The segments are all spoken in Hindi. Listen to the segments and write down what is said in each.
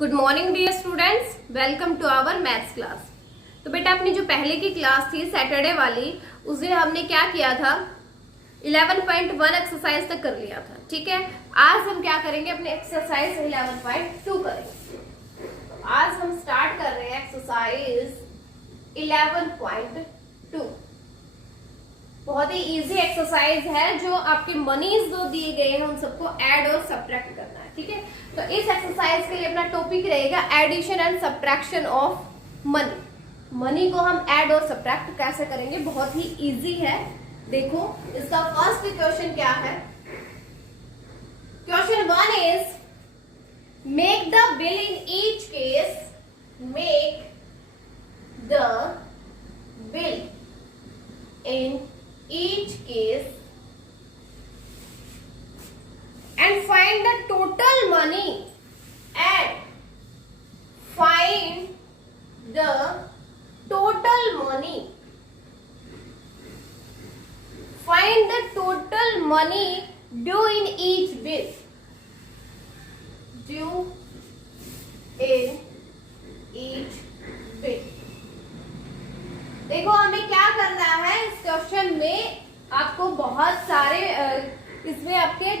Good morning dear students, welcome to our maths class. तो बेटा अपनी जो पहले की क्लास थी सैटरडे वाली, उस दिन हमने क्या किया था, 11.1 एक्सरसाइज तक कर लिया था। ठीक है, आज हम क्या करेंगे, अपने एक्सरसाइज 11.2 करेंगे। तो आज हम स्टार्ट कर रहे हैं एक्सरसाइज 11.2। बहुत ही इजी एक्सरसाइज है, जो आपके मनीज जो दिए गए हैं उन सबको ऐड और सब्ट्रैक्ट करना है। ठीक है, तो इस एक्सरसाइज के लिए अपना टॉपिक रहेगा addition and subtraction of money. Money को हम ऐड और सब्ट्रैक्ट कैसे करेंगे, बहुत ही इजी है। देखो इसका फर्स्ट क्वेश्चन क्या है। Question 1 is make the bill in each case, make the bill in each case and find the total money and find the total money. Find the total money due in each bill. Due in each bill. देखो हमें क्या करना है इस क्वेश्चन में, आपको बहुत सारे इसमें आपके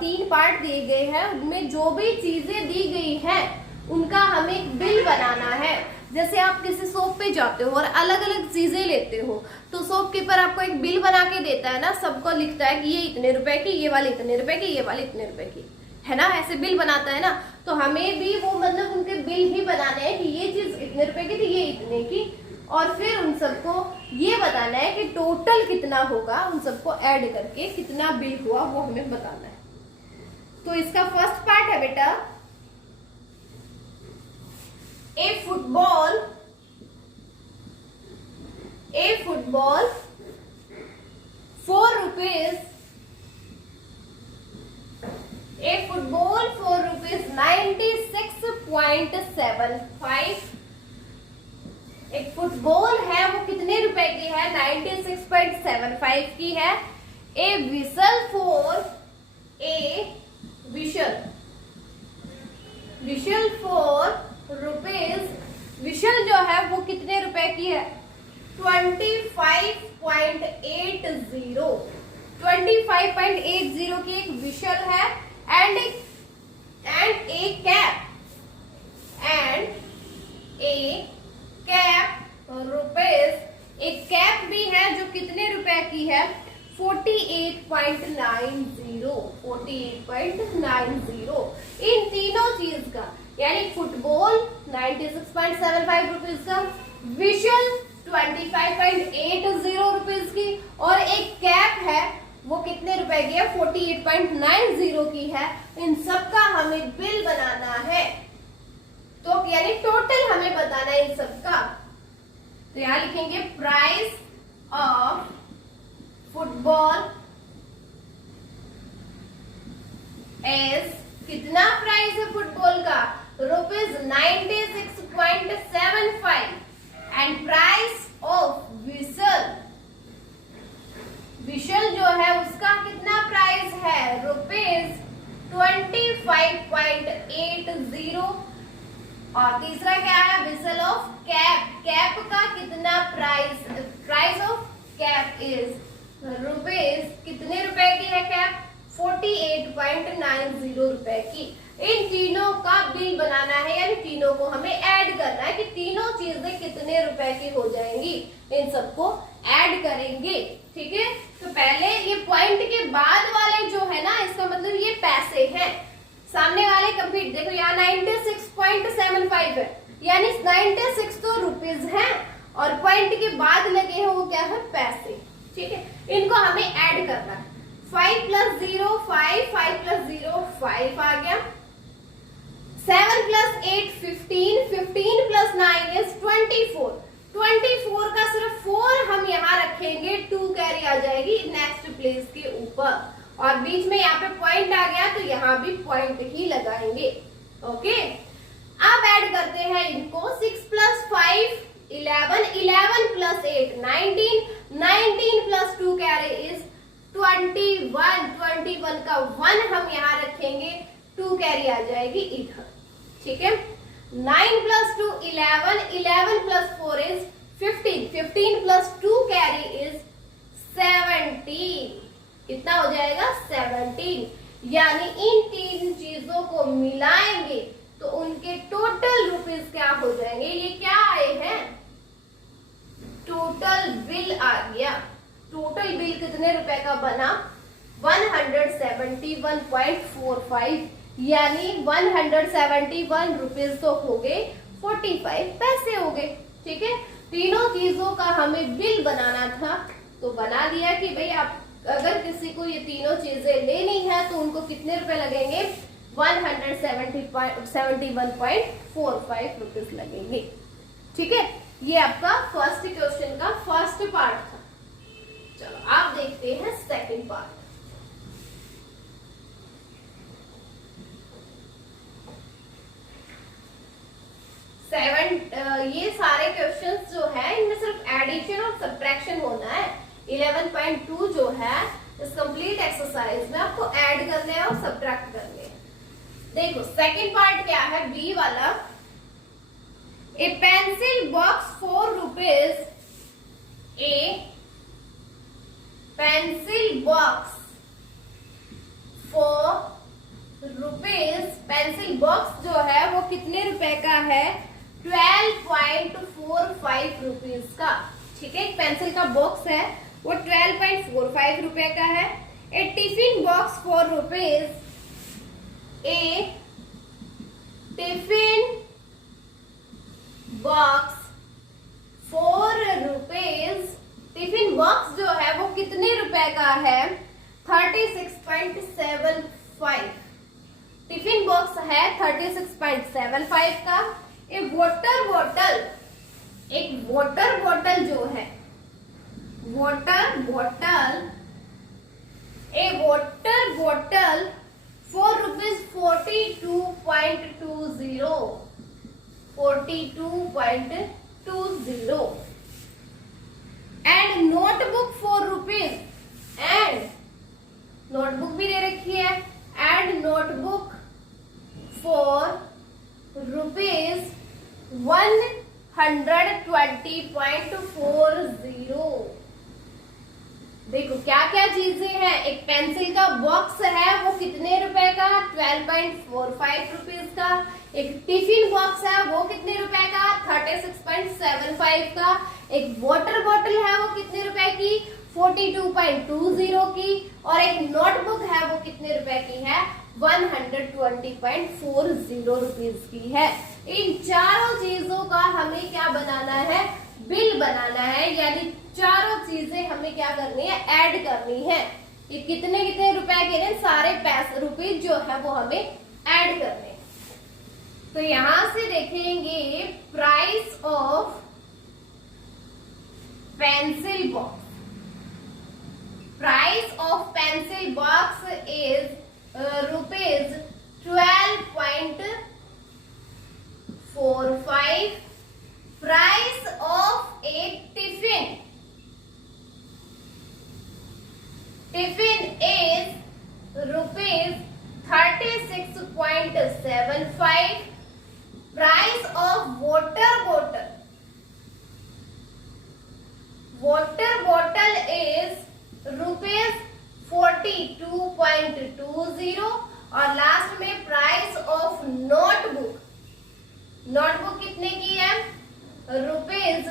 3 पार्ट दिए गए हैं। उनमें जो भी चीजें दी गई हैं उनका हमें एक बिल बनाना है। जैसे आप किसी शॉप पे जाते हो और अलग अलग चीजें लेते हो, तो शॉपकीपर आपको एक बिल बना के देता है ना, सबको लिखता है कि ये इतने रुपए की, ये वाली इतने रुपए की, ये वाली इतने रुपए की, है ना, ऐसे बिल बनाता है ना। तो हमें भी वो मतलब उनके बिल ही बनाने हैं कि ये चीज इतने रुपए की थी, ये इतने की, और फिर उन सबको ये बताना है कि टोटल कितना होगा, उन सबको ऐड करके कितना बिल हुआ वो हमें बताना है। तो इसका फर्स्ट पार्ट है बेटा, ए फुटबॉल 4 रुपीज, ए फुटबॉल 4 रुपीज 96.75। एक फुटबॉल है वो कितने रुपए की है, 96.75 की है। ए विसल फॉर रुपीज, विशल जो है वो कितने रुपए की है, 25.80 की एक विशल है। एंड ए कैप रुपीज, एक कैप भी है जो कितने रुपए की है, 48.90। इन तीनों चीज का, यानी फुटबॉल 96.75 रुपीज का, विशल 25.80 रुपीज की, और एक कैप है वो कितने रुपए की है, 48.90 की है। इन सब का हमें बिल बनाना है, तो यानी टोटल हमें बताना है इन सब का। तो यहां लिखेंगे प्राइस ऑफ फुटबॉल एज, कितना प्राइस है फुटबॉल का, rupees 96.75। And price of we shall जो है उसका कितना प्राइस है, रुपीज 25.80। और तीसरा क्या है, विसल ऑफ कैप, कैप का कितना price of cap is rupees, कितने रुपए की है कैप, 48.90 रुपए की। इन तीनों का बिल बनाना है, यानी तीनों को हमें ऐड करना है कि तीनों चीजें कितने रुपए की हो जाएंगी, इन सबको ऐड करेंगे। ठीक है, तो पहले ये पॉइंट के बाद वाले जो है ना, इसका मतलब ये पैसे हैं, सामने वाले कंप्लीट। देखो यहाँ 96.75 है, यानी 96 तो रुपीज है, और पॉइंट के बाद लगे हैं वो क्या है, पैसे। ठीक है, इनको हमें ऐड करना है। 5 + 0 5, 5 + 0 5 आ गया। 7 + 8 15, 15 + 9 इज 24। 24 का सिर्फ 4 हम यहाँ रखेंगे, 2 कैरी आ जाएगी नेक्स्ट प्लेस के ऊपर, और बीच में यहाँ पे पॉइंट आ गया तो यहाँ भी पॉइंट ही लगाएंगे। ओके, अब ऐड करते हैं इनको। 6 + 5 11, 11 + 8 19, 19 + 2 कैरी इज 21, 21 का 1 हम यहाँ रखेंगे, 2 कैरी आ जाएगी इधर। ठीक है, 9 plus 2 11, 11 plus 4 is 15, 15 plus 2 carry is 17, कितना हो जाएगा 17। यानी इन तीन चीजों को मिलाएंगे तो उनके टोटल रुपीस क्या हो जाएंगे, ये क्या आए हैं, टोटल बिल आ गया। टोटल बिल कितने रुपए का बना, 171.45, यानी 171 रुपीज तो हो गए, 45 पैसे हो गए। ठीक है, तीनों चीजों का हमें बिल बनाना था तो बना दिया कि भाई आप अगर किसी को ये तीनों चीजें लेनी है तो उनको कितने रुपए लगेंगे, 171.45 रुपीज लगेंगे। ठीक है, ये आपका फर्स्ट क्वेश्चन का फर्स्ट पार्ट था। चलो आप देखते हैं सेकंड पार्ट। ये सारे क्वेश्चंस जो है इनमें सिर्फ एडिशन और सब्ट्रैक्शन होना है। 11.2 जो है इस कंप्लीट एक्सरसाइज में आपको ऐड करने हैं और सब्ट्रैक्ट करने हैं। देखो सेकंड पार्ट क्या है, बी वाला, ए पेंसिल बॉक्स 4 रुपीज, ए pencil box 4 rupees, pencil box जो है वो कितने रुपए का है, 12.45 रुपीज का। ठीक है, एक पेंसिल का बॉक्स है वो 12.45 रुपए का है। A tiffin box 4 rupees, a tiffin box 4 rupees, tiffin box जो है वो कितने रुपए का है, 36.75। टिफिन बॉक्स है 36.75 का। एक वाटर बॉटल, एक वाटर बॉटल जो है, water bottle, A water bottle 4 rupees 42.20, 42.20। And notebook 4 rupees, and notebook भी दे रखी है, एंड नोटबुक 4 रुपीज 120.40। देखो क्या क्या चीजें हैं, एक पेंसिल का बॉक्स है वो कितने रुपए का, 12.45 रुपीज का। एक टिफिन बॉक्स है वो कितने रुपए का, 36.75 का। एक वाटर बॉटल है वो कितने रुपए की, 42.20 की। और एक नोटबुक है वो कितने रुपए की है, 120.40 रुपीज की है। इन चारों चीजों का हमें क्या बनाना है, बिल बनाना है, यानी चारों चीजें हमें क्या करनी है, ऐड करनी है। ये कितने कितने रुपए के लिए सारे पैसे रुपीज जो है वो हमें ऐड करने हैं। तो यहां से देखेंगे price of pencil box, price of pencil box is rupees 12.45। Price of A tiffin, tiffin is rupees 36.75। Price of water bottle, water bottle is rupees 42.20। और लास्ट में प्राइस ऑफ नोटबुक, नोटबुक कितने की है, रुपीज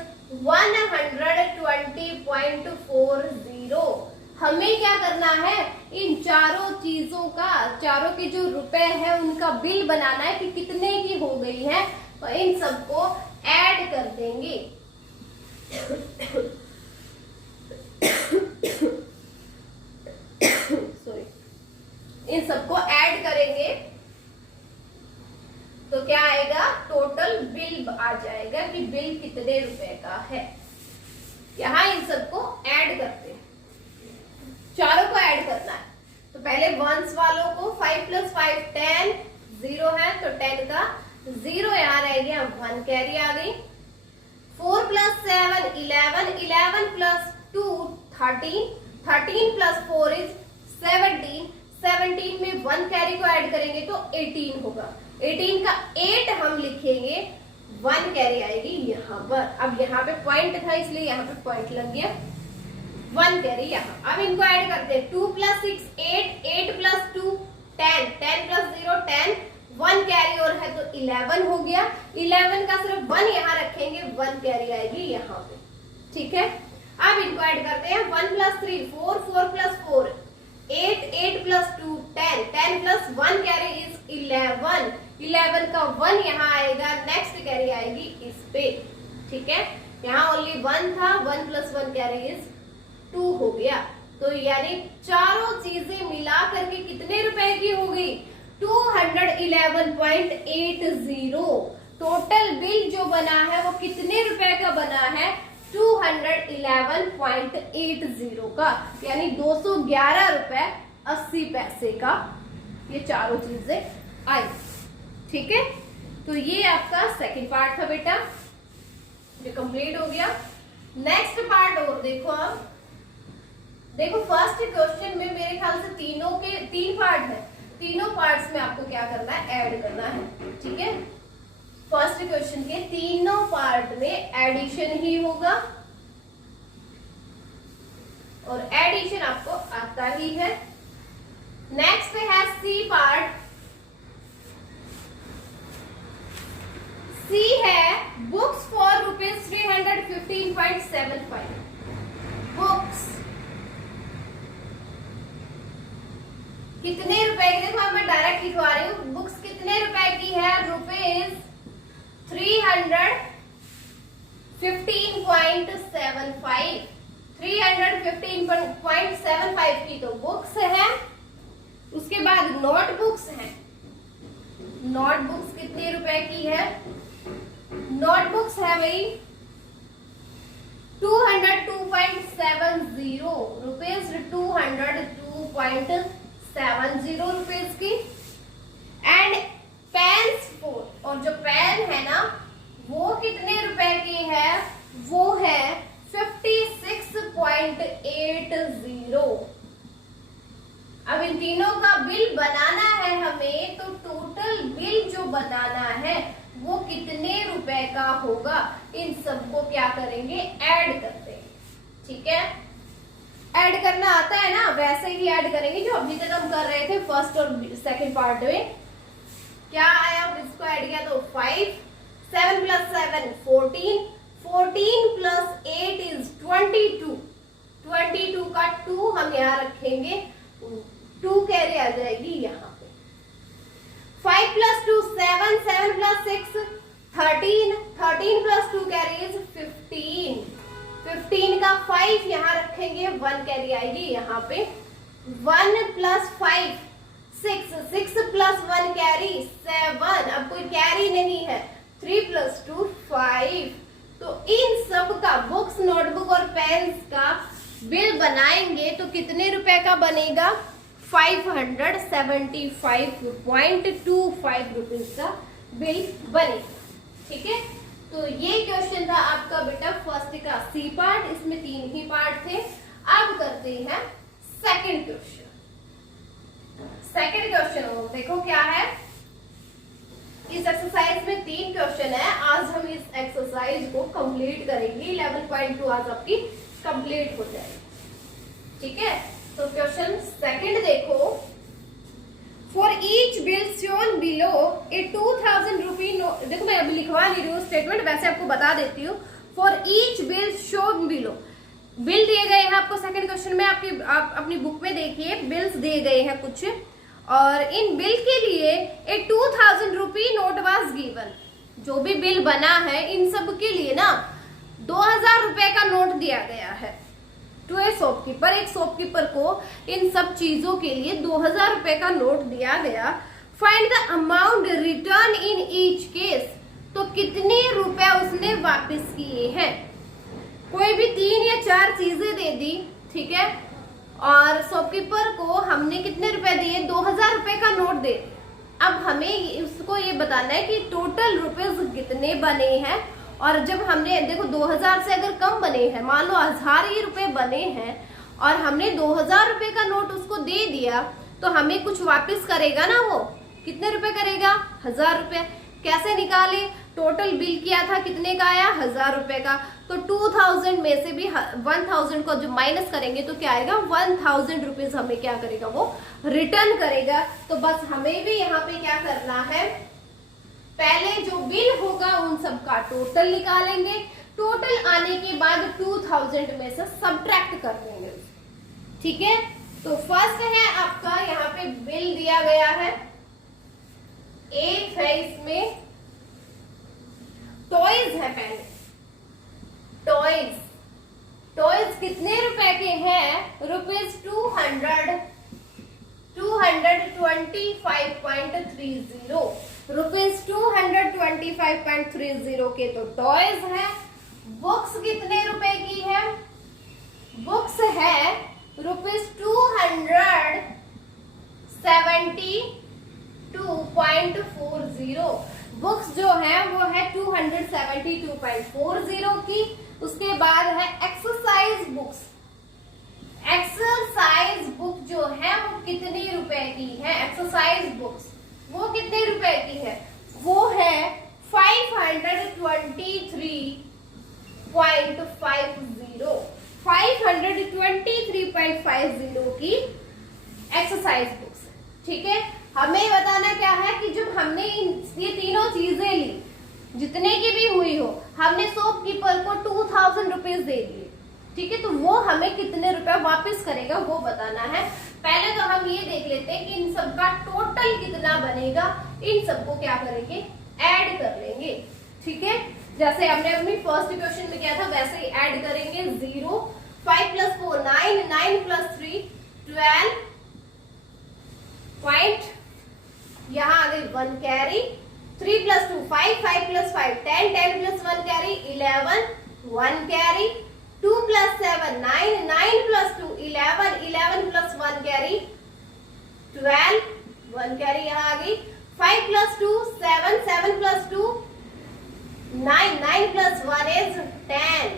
120.40। हमें क्या करना है, इन चारों चीजों का, चारों के जो रुपए है उनका बिल बनाना है कि कितने की हो गई है, तो इन सबको ऐड कर देंगे। सॉरी, इन सबको ऐड करेंगे तो क्या आएगा, टोटल बिल आ जाएगा कि बिल कितने रुपए का है। यहां इन सबको ऐड करते हैं, चारों को ऐड करना है। तो पहले वंस वालों को 5 + 5 10, 0 है तो 10 का 0 यहाँ रह गया, 1 कैरी आ गई। 4 + 7 11, 11 + 2 13, 13 + 4 is 17, 17 17 में 1 कैरी को ऐड करेंगे तो 18 होगा। 18 का 8 हम लिखेंगे, 1 कैरी आएगी यहाँ पर। अब यहाँ पे पॉइंट था इसलिए यहाँ पे पॉइंट लग गया, 1 कैरी यहाँ। अब इनको ऐड करते हैं, 2 + 6 8, 8 + 2 10, 10 + 0 10, 1 कैरी और है तो 11 हो गया। 11 का सिर्फ 1 यहाँ रखेंगे, 1 कैरी आएगी यहाँ पे, ठीक है। अब इनको ऐड करते हैं, 1 + 3 4, 4 + 4 8, 8 + 2 10, 10 + 1 कैरी इज 11, 11 का 1 यहाँ आएगा, नेक्स्ट कैरी आएगी इस पे, ठीक है। यहाँ ओनली 1 था, 1 + 1 कैरी इज 2 हो गया। तो यानी चारों चीजें मिला करके कितने रुपए की हो गई, 211.80। टोटल बिल जो बना है वो कितने रुपए का बना है, 211.80 का, यानी 211 रुपए 80 पैसे का ये चारों चीजें आई, ठीक है। तो ये आपका सेकंड पार्ट था बेटा, जो कंप्लीट हो गया। नेक्स्ट पार्ट और देखो आप, देखो फर्स्ट क्वेश्चन में मेरे ख्याल से तीनों के 3 पार्ट है, तीनों पार्ट्स में आपको क्या करना है, ऐड करना है, ठीक है। फर्स्ट क्वेश्चन के तीनों पार्ट में एडिशन ही होगा और एडिशन आपको आता ही है। नेक्स्ट है सी पार्ट। सी है बुक्स फॉर ₹315.75। बुक्स कितने रुपए की, देखो मैं डायरेक्ट लिखवा रही हूँ, बुक्स कितने रुपए की है, ₹315.75। 315.75 की तो बुक्स है। उसके बाद नोटबुक्स है, नोटबुक्स कितने रुपए की है, नोटबुक्स है भाई 202.70 रुपीज, 202.70 रुपीज की। एंड पेन्स फोर, और जो पेन है ना वो कितने रुपए की है, वो है 56.80। अब इन तीनों का बिल बनाना है हमें, तो टोटल बिल जो बनाना है वो कितने रुपए का होगा, इन सबको क्या करेंगे, ऐड करते हैं, ठीक है। ऐड करना आता है ना, वैसे ही ऐड करेंगे जो अभी तक हम कर रहे थे फर्स्ट और सेकंड पार्ट में। क्या आया, इसको ऐड किया तो 5, 7 + 7 14, 14 + 8 इज 22, 22 का 2 हम यहाँ रखेंगे, 2 कैरी आ जाएगी यहाँ पे। 5 + 2 7, 7 + 6 13, 13 + 2 कैरी इज 15, 15 का 5 यहाँ रखेंगे, 1 कैरी आएगी यहाँ पे। 1 + 5 6, 6 + 1 कैरी 7, अब कोई कैरी नहीं है, 3 + 2 5। तो इन सब का बुक्स, नोटबुक और पेन्स का बिल बनाएंगे तो कितने रुपए का बनेगा, 575.25 रुपीज का बिल बनेगा, ठीक है। तो ये क्वेश्चन था आपका बेटा फर्स्ट का सी पार्ट, इसमें 3 ही पार्ट थे। अब करते हैं सेकंड क्वेश्चन। सेकंड क्वेश्चन देखो क्या है, इस एक्सरसाइज में 3 क्वेश्चन है। आज हम इस एक्सरसाइज को कंप्लीट करेंगे, 11.2 आज आपकी कंप्लीट हो जाएगी, ठीक है। तो क्वेश्चन सेकंड देखो, for each bill shown below A 2000 rupee note, देखो मैं अभी लिखवा नहीं रही हूँ स्टेटमेंट, वैसे आपको बता देती हूँ। For each bill shown below, bill दिए गए हैं आपको सेकंड क्वेश्चन में, आप अपनी बुक में देखिए बिल्स दिए गए हैं कुछ, और इन बिल के लिए ए 2000 रुपी नोट वाज गिवन। जो भी बिल बना है इन सब के लिए ना 2000 रुपए का नोट दिया गया है टू ए शॉपकीपर। एक शॉपकीपर को इन सब चीजों के लिए 2000 रुपए का नोट दिया गया। Find the amount return in each case, तो कितने रुपए उसने वापस किए हैं। कोई भी 3 या 4 चीजें दे दी, ठीक है, और शॉपकीपर को हमने कितने रुपए दिए, 2000 रुपए का नोट दे। अब हमें उसको ये बताना है कि टोटल रुपीज कितने बने हैं, और जब हमने देखो 2000 से अगर कम बने हैं, मान लो 1000 ही रुपए बने हैं और हमने 2000 रुपए का नोट उसको दे दिया, तो हमें कुछ वापस करेगा ना, वो कितने रुपए करेगा, 1000 रुपए। कैसे निकाले, टोटल बिल किया था कितने का आया, 1000 रुपए का, तो 2000 में से भी 1000 को जो माइनस करेंगे तो क्या आएगा, 1000 रुपीज हमें क्या करेगा, वो रिटर्न करेगा। तो बस हमें भी यहाँ पे क्या करना है, पहले जो बिल होगा उन सब का टोटल निकालेंगे, टोटल आने के बाद 2000 में से सब्ट्रैक्ट कर देंगे, ठीक है। तो फर्स्ट है आपका यहाँ पे बिल दिया गया है, एक है इसमें टॉयज है, पहले टॉयज, टॉयज कितने रुपए के हैं, ₹225.30, ₹225.30 के तो टॉयज है। बुक्स कितने रुपए की है, बुक्स है ₹272.40, बुक्स जो है वो है 272.40 की। उसके बाद है एक्सरसाइज बुक्स, एक्सरसाइज बुक जो है वो कितने रुपए की है, एक्सरसाइज बुक्स वो कितने रुपए की है, वो है 523.50 की एक्सरसाइज बुक्स, ठीक है। हमें बताना क्या है कि जब हमने ये तीनों चीजें ली, जितने की भी हुई हो, हमने शॉपकीपर को 2000 रुपीज दे दिए, ठीक है, तो वो हमें कितने रुपए वापस करेगा वो बताना है। पहले तो हम ये देख लेते हैं कि इन सब का टोटल कितना बनेगा, इन सबको क्या करेंगे, ऐड कर लेंगे, ठीक है। जैसे हमने अपनी फर्स्ट क्वेश्चन में किया था वैसे ही ऐड करेंगे। 0, 5 + 4 9, 9 + 3 12 पॉइंट, यहाँ आ गई 1 carry, 3 + 2 5, 5 + 5 10, 10 + 1 carry 11, 1 carry, 2 + 7 9, 9 + 2 11, 11 + 1 carry 12, 1 carry यहाँ आ गई, 5 + 2 7, 7 + 2 9, 9 + 1 is 10।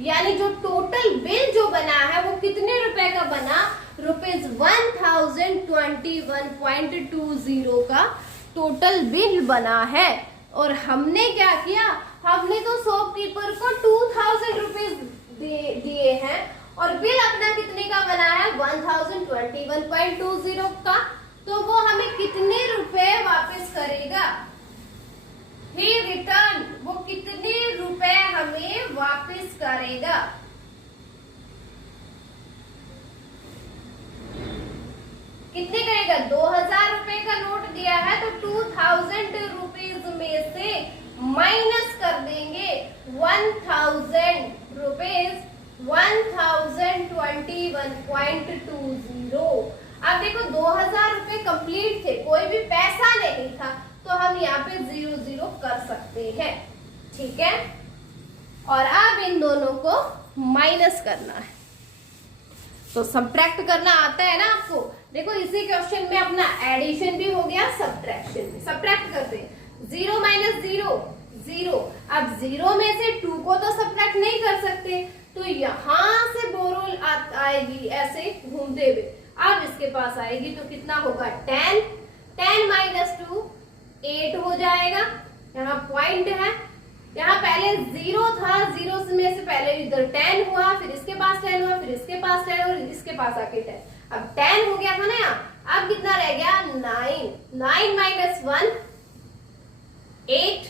यानी जो टोटल बिल जो बना है वो कितने रुपए का बना, ₹1021.20 का टोटल बिल बना है। और हमने क्या किया, हमने तो शॉपकीपर को 2000 रुपीज दिए हैं और बिल अपना कितने का बना है, 1021.20 का, तो वो हमें कितने रुपए वापस करेगा, ही रिटर्न, वो कितने रुपए हमें वापस करेगा, कितने करेगा, 2000 रुपए का नोट दिया है तो 2000 रुपीज में से माइनस कर देंगे 1000 रुपीज, 1021.20। अब देखो 2000 रुपए कंप्लीट थे, कोई भी पैसा नहीं था, तो हम यहाँ पे 0 0 कर सकते हैं, ठीक है। और अब इन दोनों को माइनस करना है, तो सब्ट्रैक्ट करना आता है ना आपको। देखो इसी क्वेश्चन में अपना एडिशन भी हो गया, सब्ट्रैक्शन भी। सब्ट्रैक्ट करते हैं, 0 - 0 0। अब 0 में से 2 को तो सब्ट्रैक्ट नहीं कर सकते, तो यहां से बोरो आएगी ऐसे घूमते हुए, अब इसके पास आएगी तो कितना होगा, 10, 10 - 2 8 हो जाएगा। यहाँ पॉइंट है, यहाँ पहले 0 था, 0 में से पहले इधर 10 हुआ, फिर इसके पास 10 हुआ, फिर इसके पास 10 और इसके पास आके 10। अब 10 हो गया था ना यहाँ, अब कितना रह गया, 9, 9 - 1 8,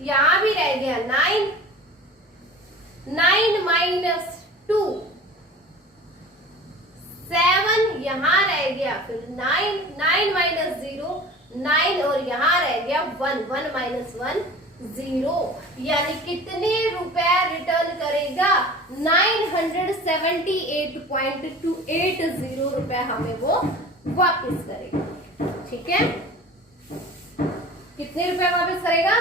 यहाँ भी रह गया 9, 9 - 2 7, यहाँ रह गया फिर 9, 9 - 0 9 और यहाँ रह गया 1, 1 - 1 0। यानी कितने रुपए रिटर्न करेगा, 978.280 रुपए हमें वो वापस करेगा, ठीक है। कितने रुपए वापस करेगा,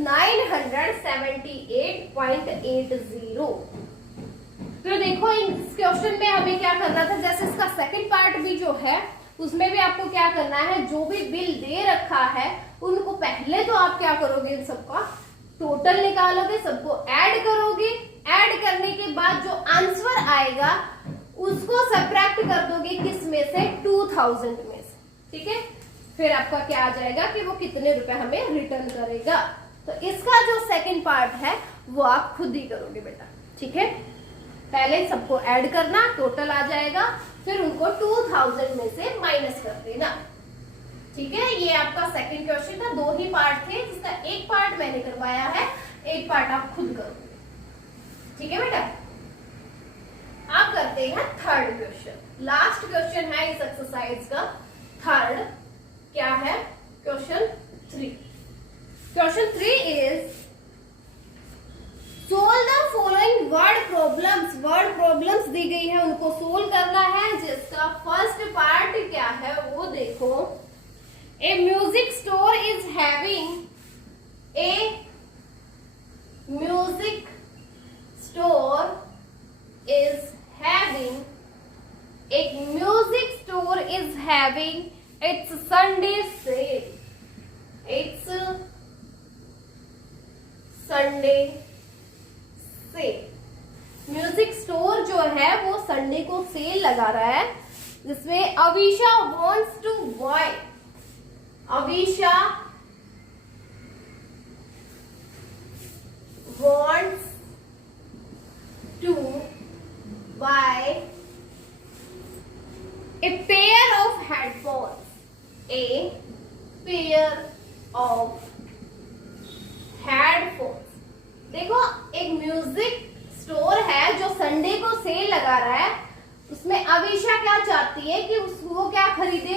₹978.80। तो देखो इस क्वेश्चन में हमें क्या करना था, जैसे इसका सेकंड पार्ट भी जो है उसमें भी आपको क्या करना है, जो भी बिल दे रखा है उनको पहले तो आप क्या करोगे, इन सबका टोटल निकालोगे, सबको ऐड करोगे, ऐड करने के बाद जो आंसर आएगा उसको सब्ट्रैक्ट कर दोगे किस में से, 2000 में से, ठीक है। फिर आपका क्या आ जाएगा कि वो कितने रुपए हमें रिटर्न करेगा। तो इसका जो सेकंड पार्ट है वो आप खुद ही करोगे बेटा, ठीक है। पहले सबको ऐड करना, टोटल आ जाएगा, फिर उनको 2000 में से माइनस कर देना, ठीक है। ये आपका सेकंड क्वेश्चन था। 2 ही पार्ट थे, जिसका एक पार्ट मैंने करवाया है, एक पार्ट आप खुद करोगे, ठीक है बेटा। आप करते हैं थर्ड क्वेश्चन। लास्ट क्वेश्चन है इस एक्सरसाइज का थर्ड। क्या है? Question 3। Question 3 is solve the following word problems. Word problems दी गई है, उनको सोल्व करना है, जिसका फर्स्ट पार्ट क्या है वो देखो। A music store is having, a music store is having, एक music store is having its Sunday sale, it's Sunday sale। Music store जो है वो संडे को सेल लगा रहा है, जिसमें Avisha wants to buy, Avisha wants to buy a pair of headphones, a pair of headphones। देखो, एक म्यूजिक स्टोर है जो संडे को सेल लगा रहा है, उसमें अविशा क्या चाहती है कि वो क्या खरीदे,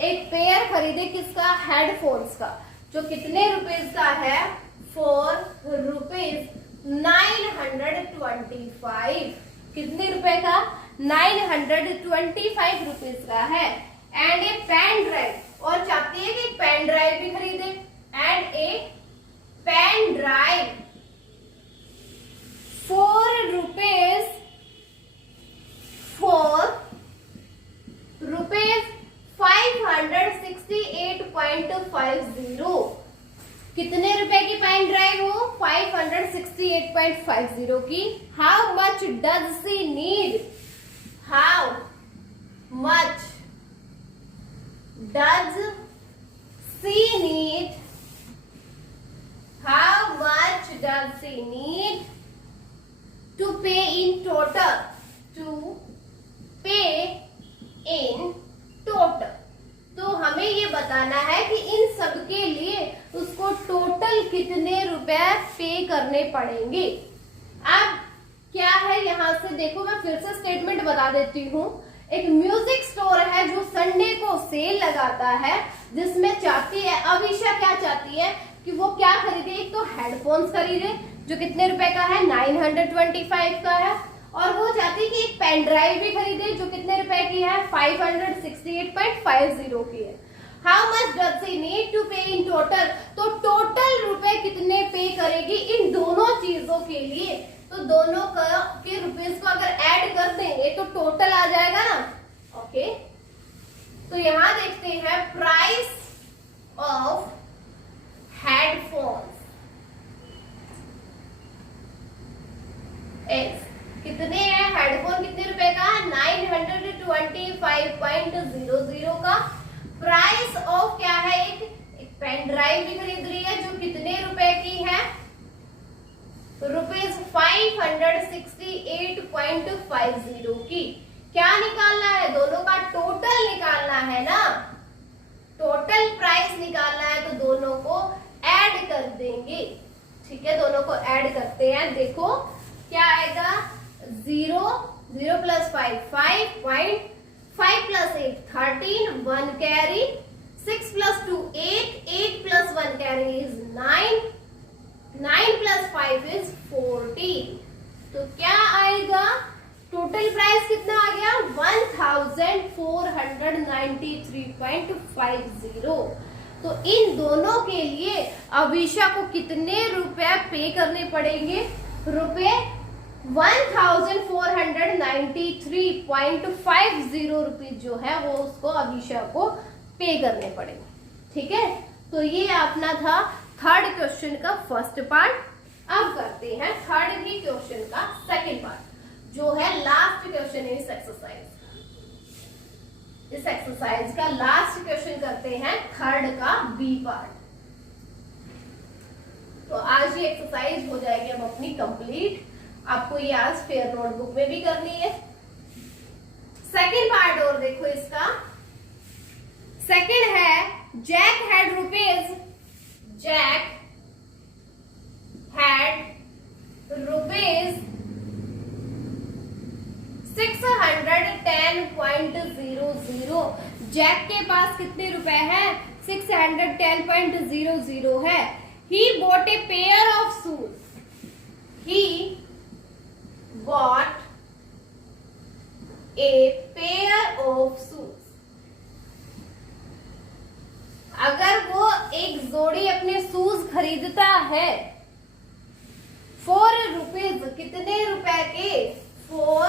एक पेयर खरीदे, किसका, हेडफोन्स का, जो कितने रुपीज का है, 4 रुपीज 925। कितने रुपए का, 925 रुपीज का है। एंड ए पेन ड्राइव, और चाहती है कि पेन ड्राइव भी खरीदे, and a pen drive 4 rupees 568.50। कितने रुपए की पेन ड्राइव हो, 568.50 की। How much does she need, how much does she need, how much does she need to pay in total, to pay in total. तो हमें ये बताना है कि इन सब के लिए उसको टोटल कितने रुपए पे करने पड़ेंगे। अब क्या है, यहां से देखो, मैं फिर से स्टेटमेंट बता देती हूँ। एक म्यूजिक स्टोर है जो संडे को सेल लगाता है, जिसमें चाहती है, अविशा क्या चाहती है कि वो क्या खरीदे, एक तो हेडफोन्स खरीदे जो कितने रुपए का है, 925 का है, और वो चाहती है कि एक पेन ड्राइव भी खरीदे जो कितने रुपए की है, 568.50 की है। How much does she need to pay in total, तो टोटल रुपए कितने पे करेगी इन दोनों चीजों के लिए। तो दोनों के रुपीज को अगर ऐड कर देंगे तो टोटल आ जाएगा ना, ओके। तो यहां देखते हैं प्राइस ऑफ हेडफोन्स एक्स, कितने हैं हेडफोन, कितने रुपए का, 925.00 का। प्राइस ऑफ क्या है, एक पेन ड्राइव भी खरीद रही है जो कितने रुपए की है, रुपीज 568.50 की। क्या निकालना है, दोनों का टोटल निकालना है ना, टोटल प्राइस निकालना है, तो दोनों को ऐड कर देंगे, ठीक है। दोनों को ऐड करते हैं, देखो क्या आएगा, 0 + 5 5 + 8 13, 1 कैरी, 6 + 2 8 8 + 1 कैरी इज 9 9 + 5 इज 14। तो क्या आएगा, टोटल प्राइस कितना आ गया, 1493.50। तो इन दोनों के लिए अविशा को कितने रुपए पे करने पड़ेंगे, रुपए 1493.50 रुपीज जो है वो उसको अविशा को पे करने पड़ेंगे, ठीक है। तो ये अपना था थर्ड क्वेश्चन का फर्स्ट पार्ट। अब करते हैं थर्ड ही क्वेश्चन का सेकंड पार्ट। जो है लास्ट क्वेश्चन है इस एक्सरसाइज का लास्ट क्वेश्चन करते हैं थर्ड का बी पार्ट। तो आज ये एक्सरसाइज हो जाएगी अब अपनी कंप्लीट। आपको ये आज फेयर नोटबुक में भी करनी है। सेकंड पार्ट और देखो इसका। सेकंड है जैक हैड रुपीज 610.00। जैक के पास कितने रुपए हैं? 610.00 है। He bought a pair of shoes. He bought a pair of shoes. अगर वो एक जोड़ी अपने शूज खरीदता है 4 रुपीज, कितने रुपए के? 4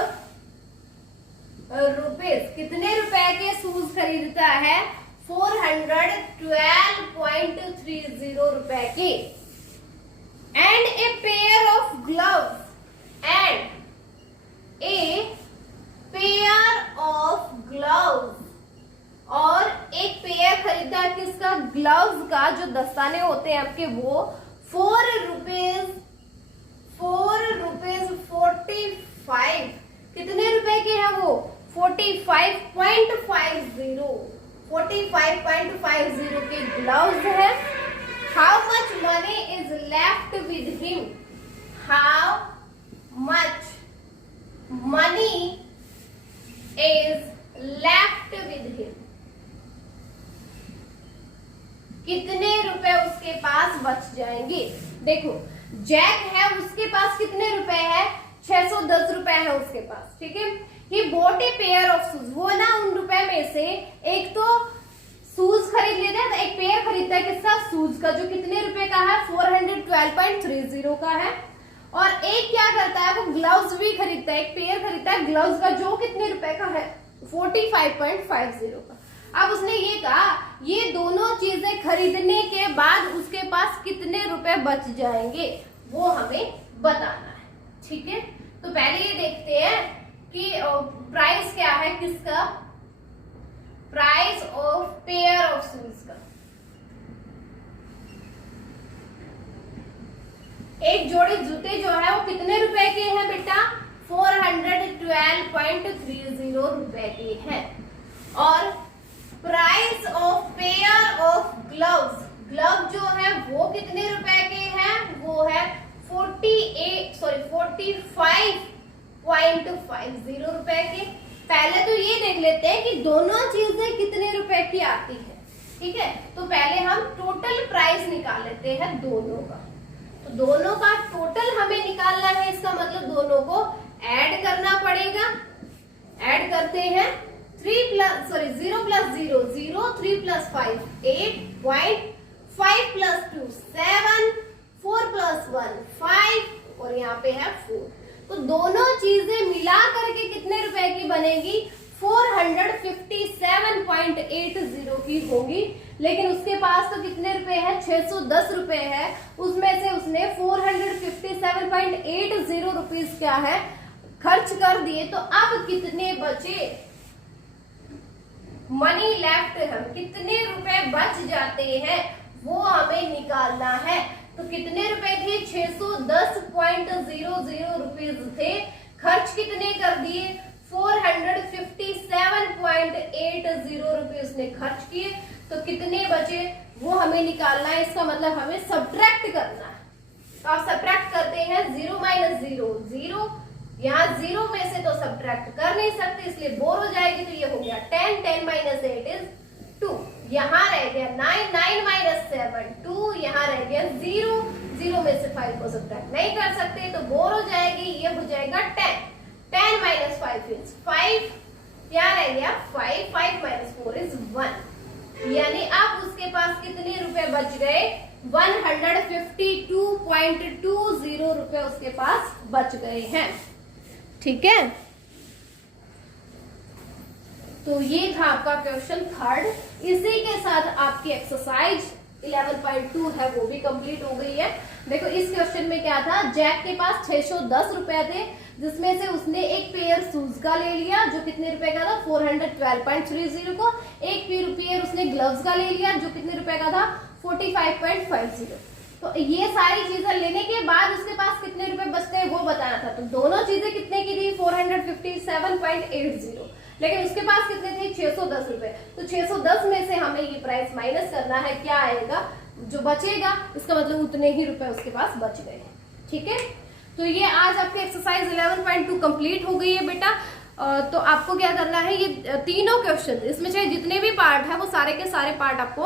रुपीज। कितने रुपए के शूज खरीदता है? 412.30 रुपए के। And a pair of gloves, and a pair of gloves, और एक पेयर खरीदा किसका? ग्लव्स का, जो दस्ताने होते हैं आपके, वो 4 रुपीज 45। कितने रुपए के हैं वो? 45.50 के ग्लव्स है। How much money is left with him? How much money is left with him? कितने रुपए उसके पास बच जाएंगे? देखो जैक है, उसके पास कितने रुपए है? 610 रुपए है उसके पास, ठीक है। He bought a pair of shoes. वो ना उन रुपए में से एक तो शूज खरीद लेता है, तो एक पेयर खरीदता है किसका? शूज का, जो कितने रुपए का है? 412.30 का है। और एक क्या करता है, वो ग्लव्स भी खरीदता है, एक पेयर खरीदता है ग्लव्स का, जो कितने रुपए का है? 45.50 का। अब उसने ये कहा ये दोनों चीजें खरीदने के बाद उसके पास कितने रुपए बच जाएंगे, वो हमें बताना है, ठीक है। तो पहले ये देखते हैं कि प्राइस क्या है किसका? Price of pair of shoes का। एक जोड़ी जूते जो है वो कितने रुपए के हैं बेटा? 412.30 रुपए के हैं। और price of pair of gloves, glove जो है वो कितने रुपए के हैं? वो है 45.50 रुपए के। पहले तो ये देख लेते हैं कि दोनों चीजें कितने रुपए की आती है, ठीक है। तो पहले हम टोटल प्राइस निकाल लेते हैं दोनों का। तो दोनों का टोटल हमें निकालना है, इसका मतलब दोनों को ऐड करना पड़ेगा। ऐड करते हैं 0 + 0, 3 + 5 8, 5 + 2 7, 4 + 1 5, और यहाँ पे है 4। तो दोनों चीजें मिला करके कितने रुपए की बनेगी? 457.80 की होगी। लेकिन उसके पास तो कितने रुपए है? 610 रुपए है। उसमें से उसने 457.80 रुपीज क्या है खर्च कर दिए। तो अब कितने बचे? मनी लेफ्ट, हम कितने रुपए बच जाते हैं वो हमें निकालना है। तो कितने रुपए थे? 610.00 रुपीज थे। खर्च कितने कर दिए? 457.80 रुपीज ने खर्च किए। तो कितने बचे वो हमें निकालना है। इसका मतलब हमें सब्ट्रैक्ट करना है। तो आप सब्ट्रैक्ट करते हैं 0 - 0 0। यहाँ 0 में से तो सब्ट्रैक्ट कर नहीं सकते, इसलिए बोर हो जाएगी। तो ये हो गया 10 10 - 8 इज 2। यहाँ रह गया 9 9 - 7 2। यहाँ रह गया 0 0 में से 5 को सब्ट्रैक्ट नहीं कर सकते, तो बोर हो जाएगी। ये हो जाएगा 10 10 - 5 इज 5। यहाँ रह गया 5 5 - 4 इज 1। यानी अब उसके पास कितने रुपए बच गए? 152.20 रुपए उसके पास बच गए हैं, ठीक है। तो ये था आपका क्वेश्चन थर्ड। इसी के साथ आपकी एक्सरसाइज 11.2 है वो भी कंप्लीट हो गई है। देखो इस क्वेश्चन में क्या था, जैक के पास 610 रुपए थे, जिसमें से उसने एक पेयर शूज का ले लिया जो कितने रुपए का था 412.30 को, एक पेयर उसने ग्लव्स का ले लिया जो कितने रुपए का था 45.50। तो ये सारी चीजें लेने के बाद उसके पास कितने रुपए बचते हैं वो बताना था। तो दोनों चीजें कितने की थी 457.80, लेकिन उसके पास कितने थे 610 रुपए। तो 610 में से हमें ये प्राइस माइनस करना है, क्या आएगा जो बचेगा, इसका मतलब उतने ही रुपए उसके पास बच गए। ठीक है, तो ये आज आपके एक्सरसाइज 11.2 कंप्लीट हो गई है बेटा। तो आपको क्या करना है, ये तीनों क्वेश्चन इसमें चाहे जितने भी पार्ट है वो सारे के सारे पार्ट आपको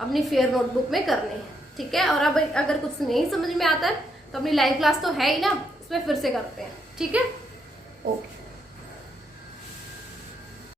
अपनी फेयर नोटबुक में करने हैं। ठीक है, और अब अगर कुछ नहीं समझ में आता है तो अपनी लाइव क्लास तो है ही ना, उसमें फिर से करते हैं। ठीक है, ओके।